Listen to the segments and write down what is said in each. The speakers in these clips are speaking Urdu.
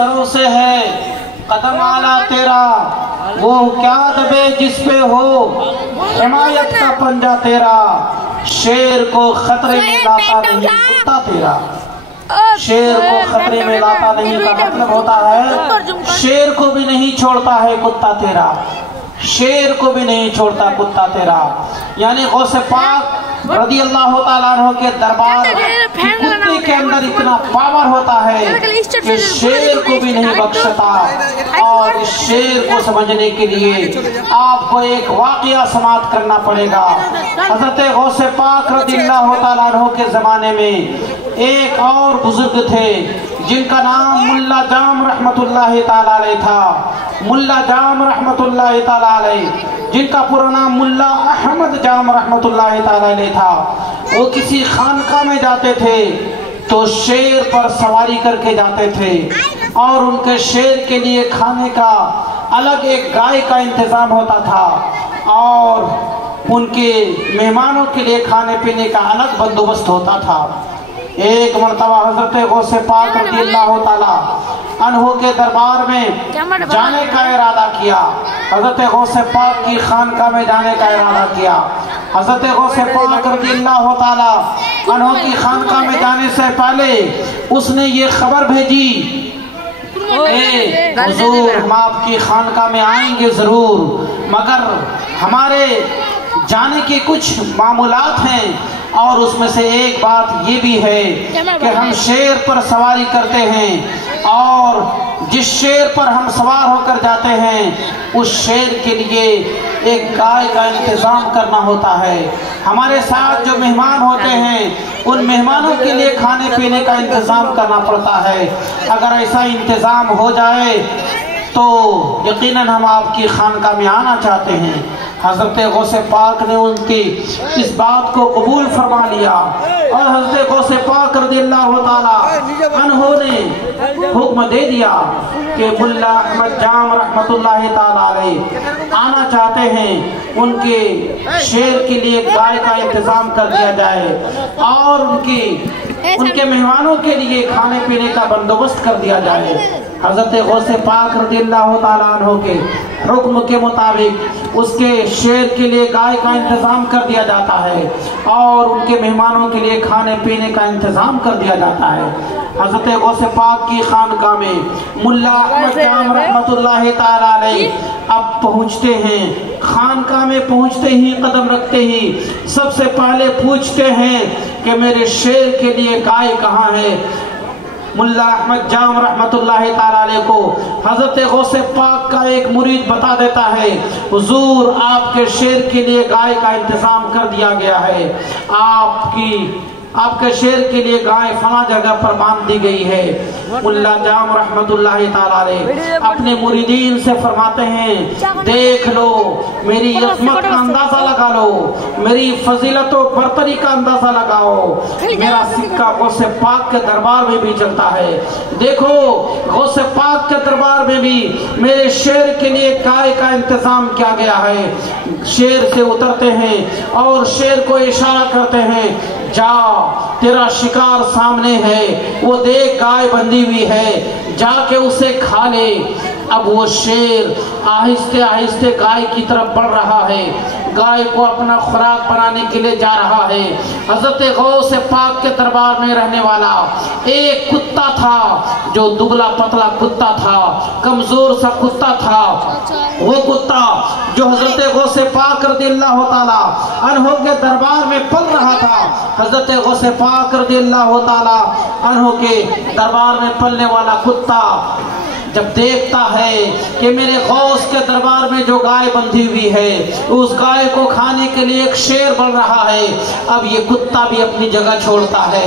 سروں سے ہے قدم اعلیٰ تیرا، وہ کیا دبے جس پہ ہو حمایت کا پنجہ تیرا، شیر کو خطرے میں لاتا نہیں کتا تیرا۔ شیر کو خطرے میں لاتا نہیں کا مطلب ہوتا ہے شیر کو بھی نہیں چھوڑتا ہے کتا تیرا، شیر کو بھی نہیں چھوڑتا کتا تیرا۔ یعنی غوث پاک رضی اللہ تعالیٰ عنہ کے دربار کتے کے اندر اتنا پاور ہوتا ہے کہ شیر کو بھی نہیں بخشتا۔ اور اس شیر کو سمجھنے کے لیے آپ کو ایک واقعہ سماعت کرنا پڑے گا۔ حضرت غوث پاک رضی اللہ تعالیٰ عنہ کے زمانے میں ایک اور بزرگ تھے جن کا نام ملا جام رحمت اللہ تعالیٰ علیہ تھا، ملا جام رحمت اللہ تعالیٰ علیہ، جن کا پورا نام ملا احمد جام رحمت اللہ تعالیٰ علیہ تھا۔ وہ کسی خانقاہ میں جاتے تھے تو شیر پر سواری کر کے جاتے تھے، اور ان کے شیر کے لیے کھانے کا الگ ایک گائے کا انتظام ہوتا تھا، اور ان کے مہمانوں کے لیے کھانے پینے کا الگ بندوبست ہوتا تھا۔ ایک مرتبہ حضرت غوث پاک رضی اللہ تعالیٰ عنہ کے دربار میں جانے کا ارادہ کیا، حضرت غوث پاک کی خانقاہ میں جانے کا ارادہ کیا۔ حضرت غوث پاک رضی اللہ تعالیٰ عنہ کی خانقاہ میں جانے سے پہلے اس نے یہ خبر بھیجی کہ حضور ہم آپ کی خانقاہ میں آئیں گے ضرور، مگر ہمارے جانے کے کچھ معمولات ہیں، اور اس میں سے ایک بات یہ بھی ہے کہ ہم شیر پر سواری کرتے ہیں، اور جس شیر پر ہم سوار ہو کر جاتے ہیں اس شیر کے لیے ایک گائے کا انتظام کرنا ہوتا ہے۔ ہمارے ساتھ جو مہمان ہوتے ہیں ان مہمانوں کے لیے کھانے پینے کا انتظام کرنا پڑتا ہے۔ اگر ایسا انتظام ہو جائے تو یقیناً ہم آپ کی خانقاہ میں آنا چاہتے ہیں۔ حضرت غوث پاک نے ان کی اس بات کو قبول فرما لیا، اور حضرت غوث پاک رضی اللہ تعالیٰ عنہ نے حکم دے دیا کہ ملا احمد جام رحمت اللہ تعالیٰ علیہ آنا چاہتے ہیں، ان کے شیر کے لیے گائے کا انتظام کر دیا جائے، اور ان کے مہمانوں کے لیے کھانے پینے کا بندوبست کر دیا جائے۔ حضرت غوث پاک رضی اللہ تعالیٰ عنہ کے حکم کے مطابق اس کے شیر کے لیے گائے کا انتظام کر دیا جاتا ہے، اور ان کے مہمانوں کے لیے کھانے پینے کا انتظام کر دیا جاتا ہے۔ حضرت غوث پاک کی خانقاہ میں ملا احمد جام رحمت اللہ تعالیٰ علیہ اب پہنچتے ہیں۔ خانقاہ میں پہنچتے ہی قدم رکھتے ہی سب سے پہلے پوچھتے ہیں کہ میرے شیر کے لیے گائے کہاں ہے۔ ملا احمد جام رحمت اللہ تعالیٰ علیہ کو حضرت غوث پاک کا ایک مرید بتا دیتا ہے، حضور آپ کے شیر کے لیے گائے کا انتظام کر دیا گیا ہے، آپ کے شیر کے لیے گائے فلاں جگہ پر باندھ دی گئی ہے۔ ملا جام رحمت اللہ تعالیٰ علیہ اپنے مریدین سے فرماتے ہیں، دیکھ لو، میری عظمت کا اندازہ لگا لو، میری فضیلت و برتری کا اندازہ لگاؤ، میرا سکہ غوث پاک کے دربار میں بھی چلتا ہے۔ دیکھو غوث پاک کے دربار میں بھی میرے شیر کے لیے گائے کا انتظام کیا گیا ہے۔ شیر سے اترتے ہیں اور شیر کو اشارہ کرتے ہیں، جا تیرا شکار سامنے ہے، وہ دیکھ گائے بندھی ہوئی ہے، جا کے اسے کھا لے۔ اب وہ شیر آہستہ آہستہ گائے کی طرف بڑھ رہا ہے، گائے کو اپنا خوراک بنانے کے لیے جا رہا ہے۔ حضرت غوث پاک کے دربار میں رہنے والا ایک کتا تھا جو دبلا پتلا کتا تھا، کمزور سا کتا تھا۔ وہ کتا جو حضرت غوث پاک رضی اللہ تعالیٰ عنہ کے دربار میں پل رہا تھا، حضرت غوث پاک رضی اللہ تعالیٰ عنہ کے دربار میں پلنے والا کتا جب دیکھتا ہے کہ میرے غوث کے دربار میں جو گائے بندھی ہوئی ہے اس گائے کو کھانے کے لیے ایک شیر بڑھ رہا ہے، اب یہ کتا بھی اپنی جگہ چھوڑتا ہے،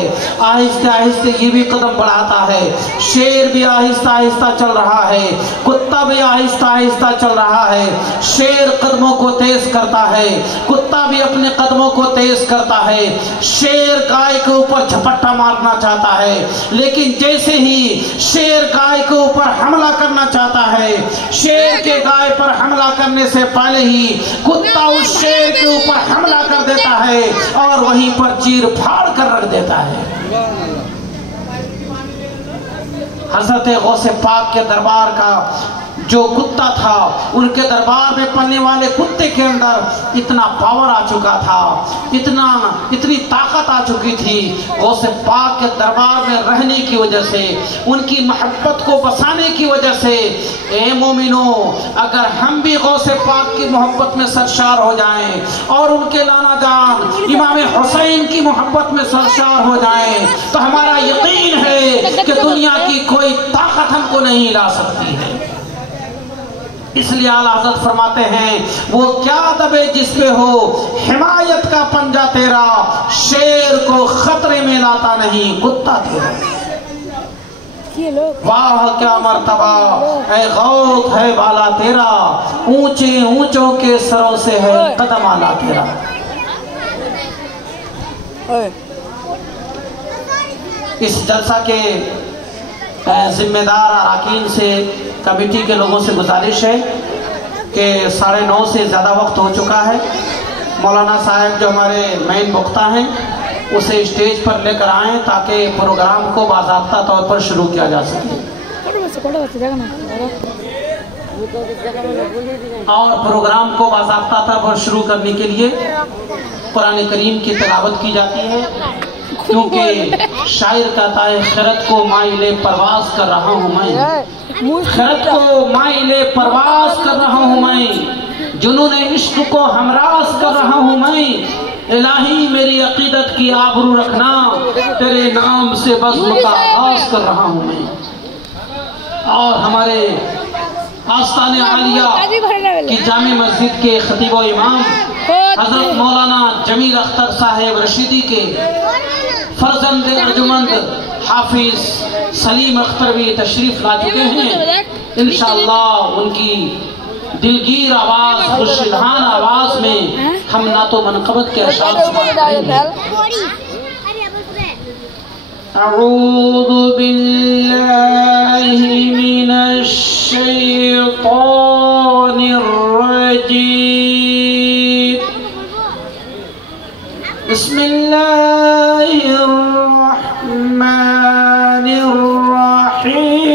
آہستہ آہستہ یہ بھی قدم بڑھاتا ہے، شیر بھی آہستہ آہستہ چل رہا ہے، کتا بھی آہستہ آہستہ چل رہا ہے۔ شیر قدموں کو تیز کرتا ہے، کتا بھی اپنے قدموں کو تیز کرتا ہے۔ شیر گائے کے اوپر جھپٹا مارنا چاہتا ہے، لیکن جیسے ہی شیر گائے کے اوپر حملہ کرنا چاہتا ہے، شیر کے گائے پر حملہ کرنے سے پہلے ہی کتا اس شیر کے اوپر حملہ کر دیتا ہے اور وہیں پر چیر پھاڑ کر رکھ دیتا ہے۔ حضرت غوث پاک کے دربار کا جو کتا تھا، ان کے دربار میں پلنے والے کتے کے اندر اتنا پاور آ چکا تھا، اتنی طاقت آ چکی تھی، غوث پاک کے دربار میں رہنے کی وجہ سے، ان کی محبت کو بسانے کی وجہ سے۔ اے مومنو، اگر ہم بھی غوث پاک کی محبت میں سرشار ہو جائیں اور ان کے لانا جان امام حسین کی محبت میں سرشار ہو جائیں تو ہمارا یقین ہے کہ دنیا کی کوئی طاقت ہم کو نہیں لا سکتی ہے۔ اس لیے اعلیٰ حضرت فرماتے ہیں، وہ کیا دبے جس پہ ہو حمایت کا پنجہ تیرا، شیر کو خطرے میں لاتا نہیں کتا تیرا۔ واہ کیا مرتبہ اے غوث ہے بالا تیرا، اونچے اونچوں کے سروں سے ہے قدم آلا تیرا۔ اس جلسہ کے ذمہ دار اراکین سے، کمیٹی کے لوگوں سے گزارش ہے کہ 9:30 سے زیادہ وقت ہو چکا ہے، مولانا صاحب جو ہمارے مین وقتہ ہیں اسے اسٹیج پر لے کر آئیں تاکہ پروگرام کو باضابطہ طور پر شروع کیا جا سکے۔ اور پروگرام کو باضابطہ طور پر شروع کرنے کے لیے قرآن کریم کی تلاوت کی جاتی ہے، کیونکہ شاعر کہتا ہے خرد کو مائل پرواز کر رہا ہوں میں، خرد کو مائل پرواز کر رہا ہوں میں، جنون عشق کو ہمراز کر رہا ہوں میں، الہی میری عقیدت کی آبرو رکھنا، تیرے نام سے بزم کا آغاز کر رہا ہوں میں۔ اور ہمارے آستان عالیہ کی جامع مسجد کے خطیب و امام حضرت مولانا جمیل اختر صاحب رشیدی کے فرزند ارجمند حافظ سلیم اختر بھی تشریف لا چکے ہیں۔ انشاءاللہ ان کی دلگیر آواز، خوشدہان آواز میں ہم نعت و منقبت کے اشعار سماعت کریں گے۔ اعوذ باللہ من الشیطان الرجیم، بسم اللہ الرحمن الرحیم،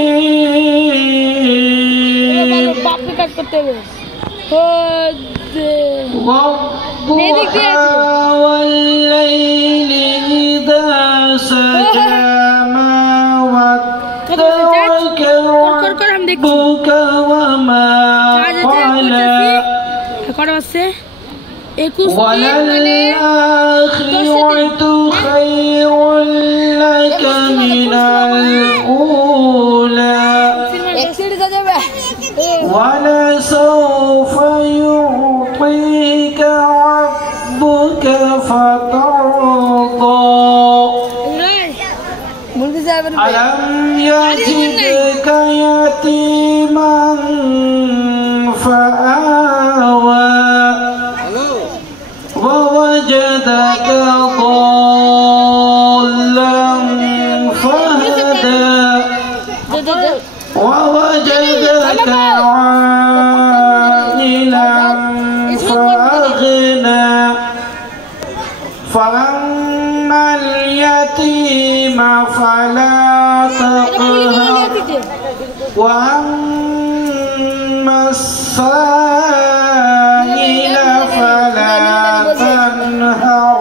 والضحى والليل إذا سجى ما ودعك ربك وما قلى وللآخرة خير لك من الأولى ولسوف يعطيك ربك فترضى ألم يجدك يتيما فآوى ووجدك ضالا فهدى ووجدك عائلا فأغنى فأما اليتيم فلا تقهر وأما السائل فلا تنهر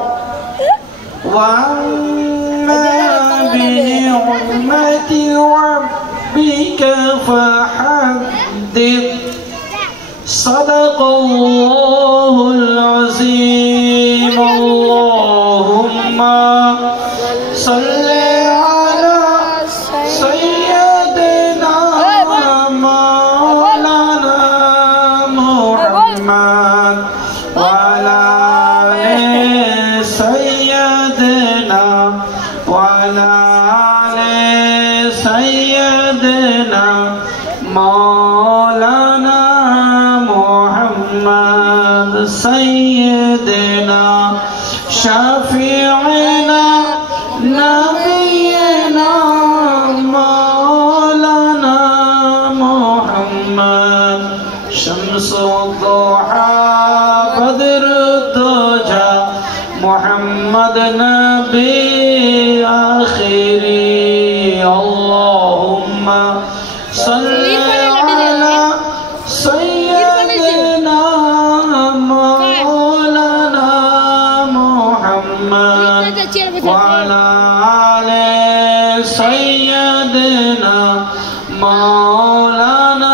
وأما بنعمة ربك فحدث صدق الله العظيم اللهم صل على سيدنا مولانا محمد وعلى آل سيدنا وعلى آل سيدنا مولانا محمد سيدنا شفيعنا نبينا مولانا محمد شمس الضحى بدر الدجى محمد نبي آخري اللهم صلی علی سیدنا مولانا محمد وعلی آل سیدنا مولانا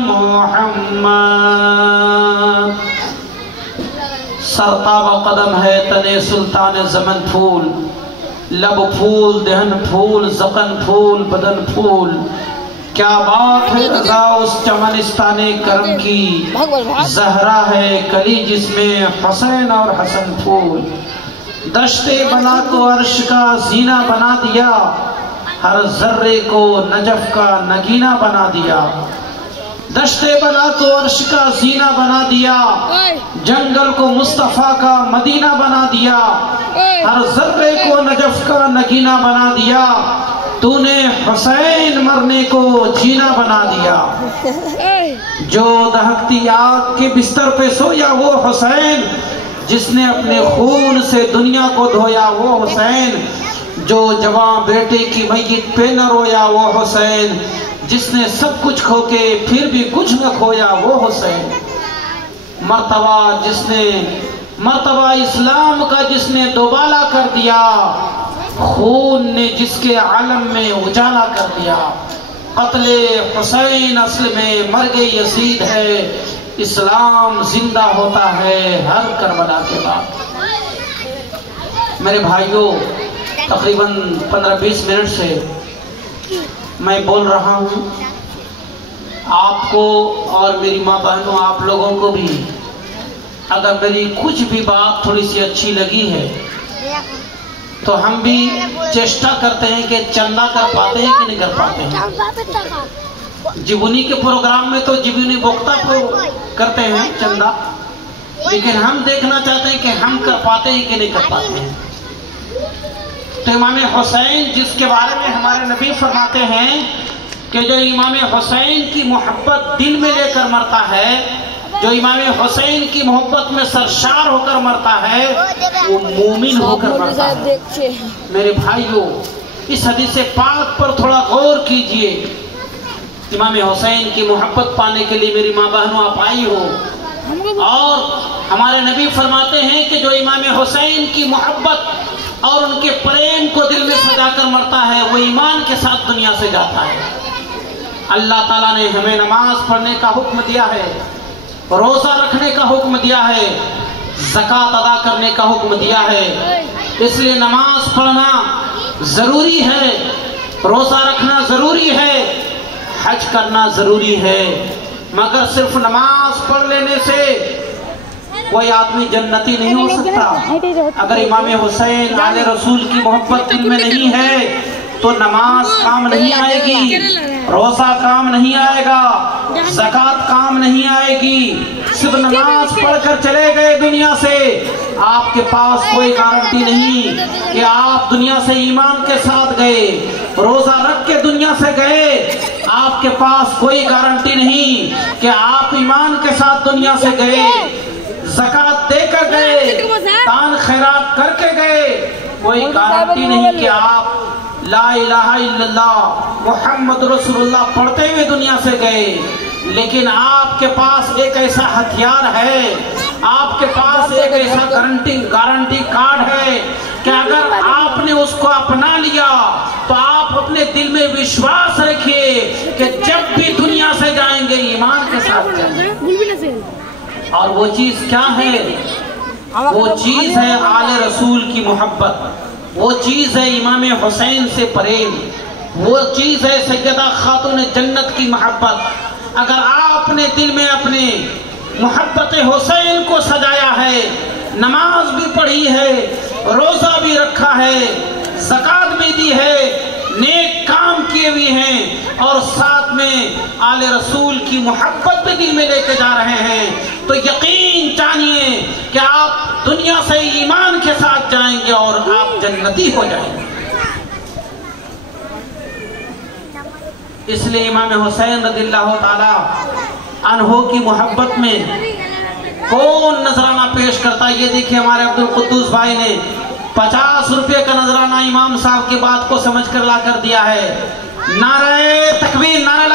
محمد۔ سرتاب قدم ہے تنے سلطان زمن پھول، لب پھول دہن پھول زقن پھول بدن پھول، کیا بات ہے رضا اس چمنستان کرم کی، زہرا ہے کلی جس میں حسین اور حسن پھول۔ دشت بلا کو عرش کا زینہ بنا دیا، ہر ذرے کو نجف کا نگینہ بنا دیا۔ دشت بلا کو عرش کا زینہ بنا دیا، جنگل کو مصطفیٰ کا مدینہ بنا دیا، ہر ذرے کو نجف کا نگینہ بنا دیا، تو نے حسین مرنے کو جینا بنا دیا۔ جو دہکتی آگ کے بستر پہ سویا وہ حسین، جس نے اپنے خون سے دنیا کو دھویا وہ حسین، جو جوان بیٹے کی میت پہ نہ رویا وہ حسین، جس نے سب کچھ کھو کے پھر بھی کچھ نہ کھویا وہ حسین۔ مرتبہ اسلام کا جس نے دوبالا کر دیا، خون نے جس کے عالم میں اجالا کر دیا۔ قتل حسین اصل میں مرگ یزید ہے، اسلام زندہ ہوتا ہے ہر کربلا کے بعد۔ میرے بھائیوں، تقریباً 15-20 منٹ سے میں بول رہا ہوں، آپ کو اور میری ماں بہنوں آپ لوگوں کو بھی اگر میری کچھ بھی بات تھوڑی سی اچھی لگی ہے تو ہم بھی چیشٹا کرتے ہیں کہ چندہ کر پاتے ہیں کہ نہیں کر پاتے ہیں۔ جیبونی کے پروگرام میں تو جیبونی بوکتا کرتے ہیں چندہ، لیکن ہم دیکھنا چاہتے ہیں کہ ہم کر پاتے ہیں کہ نہیں کر پاتے ہیں۔ تو امام حسین جس کے بارے میں ہمارے نبی فرماتے ہیں کہ جو امام حسین کی محبت دل میں لے کر مرتا ہے، جو امام حسین کی محبت میں سرشار ہو کر مرتا ہے، وہ مومن ہو کر مرتا ہے۔ میرے بھائیوں، اس حدیث پاک پر تھوڑا غور کیجئے۔ امام حسین کی محبت پانے کے لیے میری ماں بہنوں آپ آئی ہو، اور ہمارے نبی فرماتے ہیں کہ جو امام حسین کی محبت اور ان کے پریم کو دل میں سجا کر مرتا ہے، وہ ایمان کے ساتھ دنیا سے جاتا ہے۔ اللہ تعالیٰ نے ہمیں نماز پڑھنے کا حکم دیا ہے، روزہ رکھنے کا حکم دیا ہے، زکوٰۃ ادا کرنے کا حکم دیا ہے۔ اس لیے نماز پڑھنا ضروری ہے، روزہ رکھنا ضروری ہے، حج کرنا ضروری ہے، مگر صرف نماز پڑھ لینے سے کوئی آدمی جنتی نہیں ہو سکتا۔ اگر امام حسین آل رسول کی محبت دل میں نہیں ہے تو نماز کام نہیں آئے گی، روزہ کام نہیں آئے گا، زکوٰۃ کام نہیں آئے گی۔ صرف نماز پڑھ کر چلے گئے دنیا سے، آپ کے پاس کوئی گارنٹی نہیں کہ آپ دنیا سے ایمان کے ساتھ گئے۔ روزہ رکھ کے دنیا سے گئے، آپ کے پاس کوئی گارنٹی نہیں کہ آپ ایمان کے ساتھ دنیا سے گئے۔ زکوٰۃ دے کر گئے، دان خیرات کر کے گئے، کوئی گارنٹی نہیں کہ آپ لا الہ الا اللہ محمد رسول اللہ پڑھتے ہوئے دنیا سے گئے۔ لیکن آپ کے پاس ایک ایسا ہتھیار ہے، آپ کے پاس ایک ایسا گارنٹی کارڈ ہے کہ اگر آپ نے اس کو اپنا لیا تو آپ اپنے دل میں وشواس رکھیے کہ جب بھی دنیا سے جائیں گے ایمان کے ساتھ جائیں گے۔ اور وہ چیز کیا ہے؟ وہ چیز ہے آل رسول کی محبت، وہ چیز ہے امام حسین سے پریم، وہ چیز ہے سیدہ خاتون جنت کی محبت۔ اگر آپ نے دل میں اپنے محبت حسین کو سجایا ہے، نماز بھی پڑھی ہے، روزہ بھی رکھا ہے، زکوٰۃ بھی دی ہے، نیک کام کیے ہوئے ہیں، اور ساتھ میں آل رسول کی محبت بھی دل میں لے کے جا رہے ہیں، تو یقین جانیے کہ آپ دنیا سے ایمان کے ساتھ جائیں گے اور آپ جنتی ہو جائیں گے۔ اس لیے امام حسین رضی اللہ تعالی عنہ کی محبت میں کون نذرانہ پیش کرتا ہے؟ یہ دیکھیں ہمارے عبدالقدوس بھائی نے 50 روپے کا نذرانہ امام صاحب کی بات کو سمجھ کر لا کر دیا ہے۔ نعرہ تکبیر، نعرہ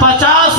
50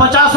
50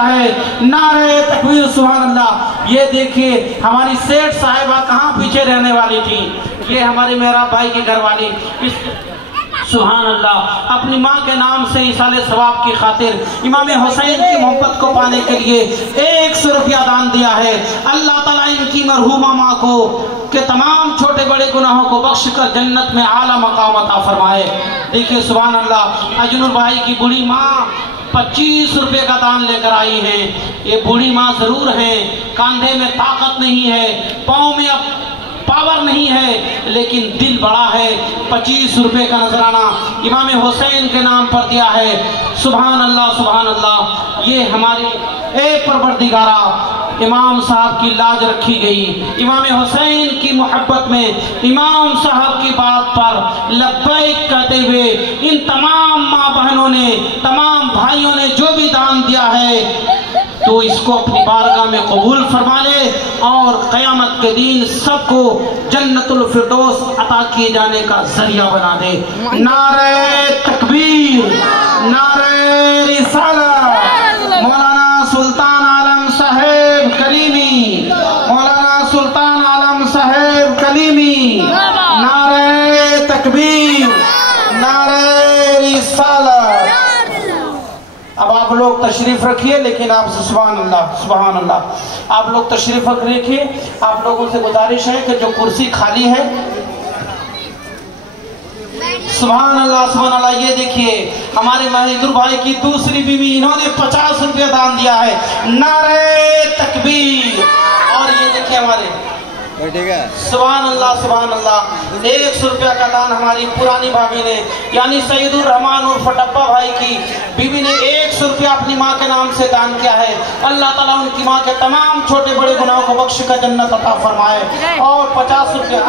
دیا ہے۔ نعرہ تکبیر، سبحان اللہ۔ یہ دیکھیے ہماری سیٹھ صاحبہ کہاں پیچھے رہنے والی تھی، یہ ہمارے محراب بھائی کی گھر والی، سبحان اللہ، اپنی ماں کے نام سے ایصال ثواب کی خاطر امام حسین کی محبت کو پانے کے لیے 100 روپیہ دان دیا ہے۔ اللہ تعالیٰ ان کی مرحومہ ماں کو کہ تمام چھوٹے بڑے گناہوں کو بخش کر جنت میں اعلیٰ مقام عطا فرمائے۔ دیکھیے سبحان اللہ، اجنور بھائی کی بڑی ماں 25 روپے کا دان لے کر آئی ہیں۔ یہ بوڑھی ماں ضرور ہیں، کاندھے میں طاقت نہیں ہے، پاؤں میں اب پاور نہیں ہے، لیکن دل بڑا ہے۔ 25 روپے کا نذرانہ امام حسین کے نام پر دیا ہے۔ سبحان اللہ، سبحان اللہ۔ یہ ہماری اے پروردگارہ، امام صاحب کی لاج رکھی گئی، امام حسین کی محبت میں امام صاحب کی بات پر لبیک کہتے ہوئے ان تمام ماں بہنوں نے، تمام بھائیوں نے جو بھی دان دیا ہے تو اس کو اپنی بارگاہ میں قبول فرما لے اور قیامت کے دن سب کو جنت الفردوس عطا کیے جانے کا ذریعہ بنا دے۔ نعرہ تکبیر، نعرہ رسالت، مولانا سلطان عالم صاحب کلیمی، مولانا سلطان عالم صاحب کلیمی، نعرہ تکبیر، نعرہ رسالت۔ اب آپ لوگ تشریف رکھیے، لیکن آپ سے سبحان اللہ، سبحان اللہ، آپ لوگ تشریف رکھیے۔ آپ لوگوں سے گزارش ہے کہ جو کرسی خالی ہے، سبحان اللہ، سبحان اللہ۔ یہ دیکھیے ہمارے مہدور بھائی کی دوسری بیوی، انہوں نے 50 روپے دان دیا ہے۔ نعرہ تکبیر۔ اور یہ دیکھیے ہمارے سبحان اللہ، سبحان اللہ، 100 روپیہ کا دان ہماری پرانی بھابی نے، یعنی سید الرحمان اور ڈبا بھائی کی بیوی نے 100 روپیہ اپنی ماں کے نام سے دان کیا ہے۔ اللہ تعالیٰ ان کی ماں کے تمام چھوٹے بڑے گناہوں کو بخش کر جنت عطا فرمائے۔ اور 50 روپیہ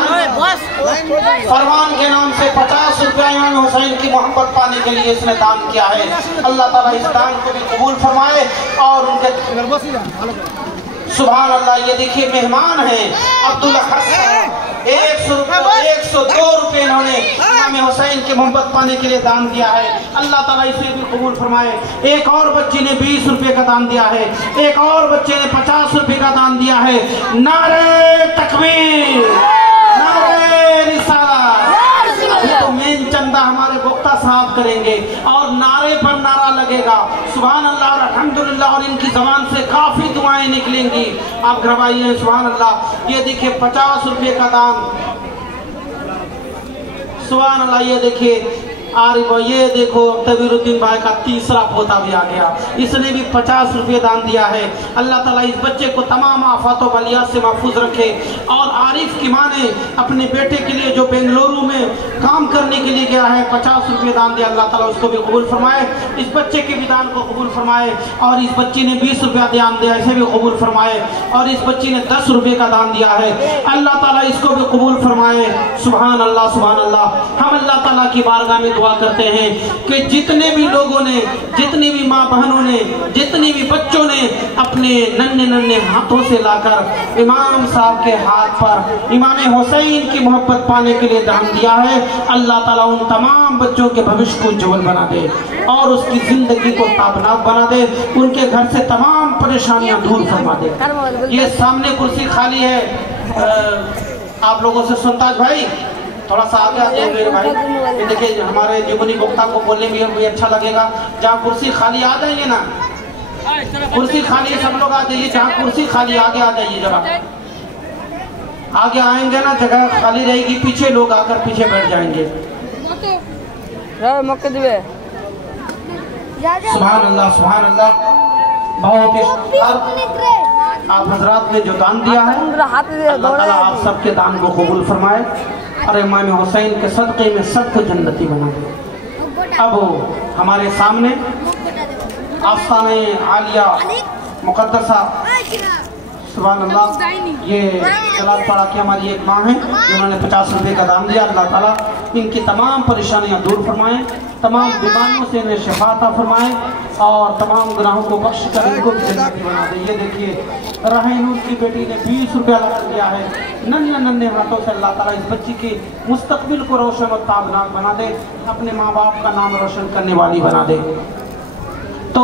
فرمان کے نام سے 50 روپیہ امام حسین کی محبت پانے کے لیے اس نے دان کیا ہے۔ اللہ تعالیٰ اس دان کو بھی قبول فرمائے اور ان کے سبحان اللہ۔ یہ دیکھیے مہمان ہیں عبدالحسن، 102 روپے انہوں نے امام حسین کی محبت پانے کے لیے دان دیا ہے۔ اللہ تعالیٰ اسے بھی قبول فرمائے۔ ایک اور بچی نے 20 روپے کا دان دیا ہے، ایک اور بچے نے 50 روپے کا دان دیا ہے۔ نعرہ تکبیر، نعرہ رسالت۔ ابھی تو مین چندہ ہمارے گپتا صاحب کریں گے اور نعرے پر نعرہ لگے گا، سبحان اللہ اور الحمدللہ، اور ان کی زبان سے کافی دعائیں نکلیں گی۔ آپ گھروائیے سبحان اللہ۔ یہ دیکھیں 50 روپے کا دان، سبحان اللہ۔ یہ دیکھیے عارف، یہ دیکھو تبیر الدین بھائی کا تیسرا پوتا بھی آ گیا، اس نے بھی 50 روپے دان دیا ہے۔ اللہ تعالیٰ اس بچے کو تمام آفات و بلیات سے محفوظ رکھے۔ اور عارف کی ماں نے اپنے بیٹے کے لیے جو بنگلورو میں کام کرنے کے لیے گیا ہے 50 روپے دان دیا، اللہ تعالیٰ اس کو بھی قبول فرمائے، اس بچے کے بھی دان کو قبول فرمائے۔ اور اس بچی نے 20 روپیہ دان دیا، اسے بھی قبول فرمائے۔ اور اس بچی نے 10 روپے کا دان دیا ہے، اللہ تعالیٰ اس کو بھی قبول فرمائے۔ سبحان اللہ، سبحان اللہ۔ ہم اللہ تعالیٰ کی بارگاہ میں دعا کرتے ہیں کہ جتنے بھی لوگوں نے، جتنی بھی ماں بہنوں نے، جتنی بھی بچوں نے اپنے ننھے ننھے ہاتھوں سے لا کر امام صاحب کے ہاتھ پر امام حسین کی محبت پانے کے لیے دان دیا ہے، اللہ تعالیٰ ان تمام بچوں کے بھوش کو اجول بنا دے اور اس کی زندگی کو تابناک بنا دے، ان کے گھر سے تمام پریشانیاں دور فرما دے۔ یہ سامنے کرسی خالی ہے، آپ لوگوں سے سنتاج بھائی تھوڑا سا آگے آتے ہیں میرے بھائی، یہ دیکھیں ہمارے جیونی بختہ کو بولنے میں بھی اچھا لگے گا۔ جہاں کرسی خالی آ جائیے نا، کرسی خالی ہے، سب لوگ آ جائیے، جہاں کرسی خالی آگے آ جائیے، جب آگے آئیں گے نا جگہ خالی رہے گی، پیچھے لوگ آ کر پیچھے بیٹھ جائیں گے۔ سبحان اللہ، سبحان اللہ۔ بہت ہی آپ حضرات نے جو دان دیا ہے، اللہ تعالیٰ آپ سب کے دان کو قبول فرمائے اور امام حسین کے صدقے میں سب کو جنتی بنا دے۔ اب ہمارے سامنے آستانہ عالیہ مقدسہ، سبحان اللہ، یہ جلال پڑا کی ہماری ایک ماں ہے، انہوں نے 50 روپے کا دان دیا۔ اللہ تعالیٰ ان کی تمام پریشانیاں دور فرمائیں، تمام بیماریوں سے انہیں شفا عطا فرمائیں اور تمام گناہوں کو بخش کر ان کو بھی جنتی بنا دے۔ یہ دیکھیے رہینور کی بیٹی نے 20 روپیہ لگا دیا ہے، ننھے ننھے ہاتھوں سے اللہ تعالیٰ اس بچی کے مستقبل کو روشن اور تابناک بنا دے، اپنے ماں باپ کا نام روشن کرنے والی بنا دے۔ تو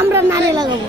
আমরা নারে লাগাবো।